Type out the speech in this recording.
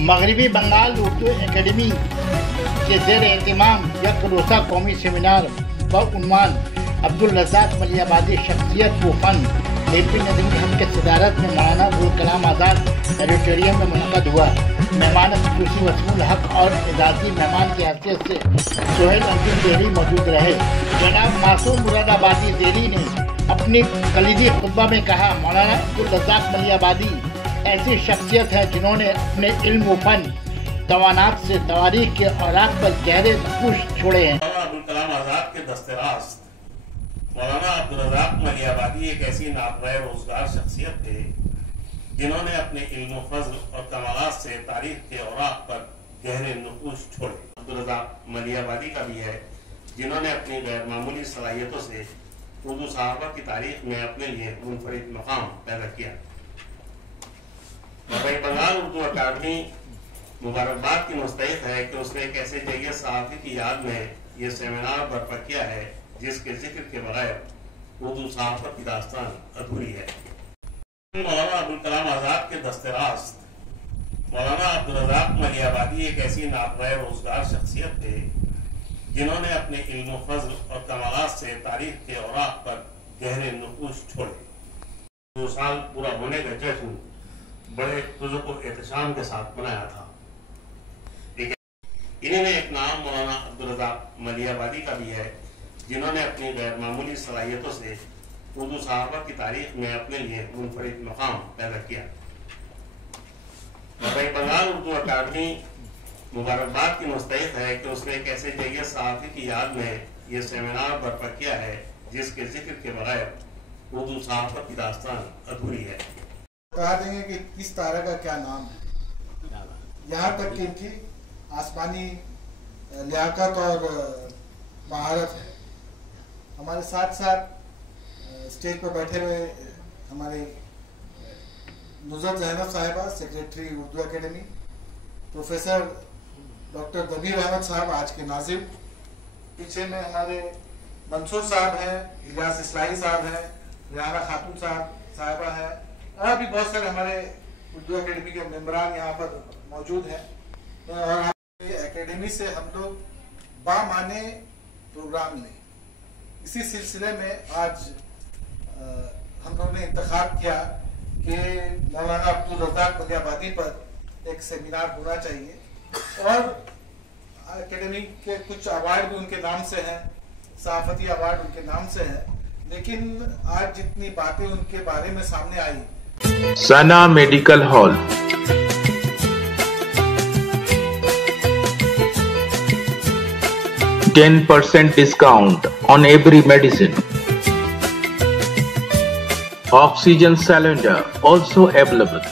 मगरबी बंगाल उर्दू एकेडमी के ज़ेर एहतमाम एक रोज़ा कौमी सेमिनार बउन्वान अब्दुल रज़ाक मलियाबादी शख्सियत व फ़न AP नदीम खान के सदारत में मौलाना अब्दुल कलाम आज़ाद ऑडिटोरियम में मुनक़द हुआ। मेहमान खुसूसी वसीमुल हक और एजाज़ी मेहमान की हैसियत से सोहेल अब्दुल ज़ेरी मौजूद रहे। जनाब मासूम मुरादाबादी ज़ेरी ने अपनी कलीदी खुतबा में कहा, मौलाना अब्दुल रज़ाक मलियाबादी ऐसी शख्सियत है जिन्होंने अपने इल्म व फन तवानात से तवारीख के औराक पर गहरे नक्श छोड़े हैं। अब्दुल कलाम आज़ाद के दस्तरास्त मौलाना अब्दुल रज़ाक मलियाबादी एक ऐसी नाक़ाबिल रोज़गार शख्सियत थे जिन्होंने अपने इल्म फज़ल और कमालात से तारीख के औराक पर गहरे नक्श छोड़े। अब्दुल रज़ाक मलियाबादी का भी है जिन्होंने अपनी गैर मामूली सलाहियतों से उर्दू सहाफ़ा की तारीख में अपने लिए मुनफरिद मकाम पैदा किया। मगरबी बंगाल उर्दू अकादमी मुबारकबाद की मुस्तहिक़ है कि उसने एक ऐसे जगह सहाफ़ी की याद में ये सेमिनार बर्पा किया है जिसके जिक्र के बगैर उर्दू सहाफ़त की दास्तान अधूरी है। मौलाना अब्दुल कलाम आज़ाद के दस्तरास्त मौलाना अब्दुल रज़ाक मलियाबादी एक ऐसी नाक़ाबिल रोज़गार शख्सियत थे जिन्होंने अपने इल्म फज़ल और कमालात से तारीख के औराक पर गहरे नक्श छोड़े। 2 साल पूरा होने का जश्न बड़े खुज़ूक़ व एहतशाम के साथ मनाया था। इन्हीं में एक नाम मौलाना अब्दुल रज़ाक मलियाबादी का भी है जिन्होंने अपनी गैर मामूली सलाहियतों से उर्दू सहाफ़ा की तारीख में अपने लिए मुनफरिद मकाम पैदा किया। मगरबी बंगाल उर्दू अकादमी मुबारकबाद की मुस्तहिक़ है कि उसने एक ऐसे जगह सहाफ़ी की याद में ये सेमिनार बर्पा किया है जिसके जिक्र के बगैर उर्दू सहाफ़त की दास्तान अधूरी है। बता देंगे कि किस तारा का क्या नाम है, यहाँ तक कि इनकी आसमानी लियाकत और महारत है। हमारे साथ साथ स्टेज पर बैठे हुए हमारे नुज़रत ज़ैनब साहिबा secretary Urdu academy, professor doctor Dabir Ahmed साहब आज के नाजिम, पीछे में हमारे मंसूर साहब हैं, इलियास इस्लाही साहब हैं, रिहाना खातून साहिबा हैं और भी बहुत सारे हमारे उर्दू एकेडमी के मेंबरान यहाँ पर मौजूद हैं। और एकेडमी से हम लोग बामाने प्रोग्राम लें, इसी सिलसिले में आज हम लोगों ने इंतखाब किया कि मौलाना अब्दुल रज़ाक मलियाबादी पर एक सेमिनार होना चाहिए और एकेडमी के कुछ अवार्ड भी उनके नाम से हैं, सहाफ़ती अवार्ड उनके नाम से हैं, लेकिन आज जितनी बातें उनके बारे में सामने आई। सना medical hall, 10% discount on every medicine. Oxygen cylinder also available.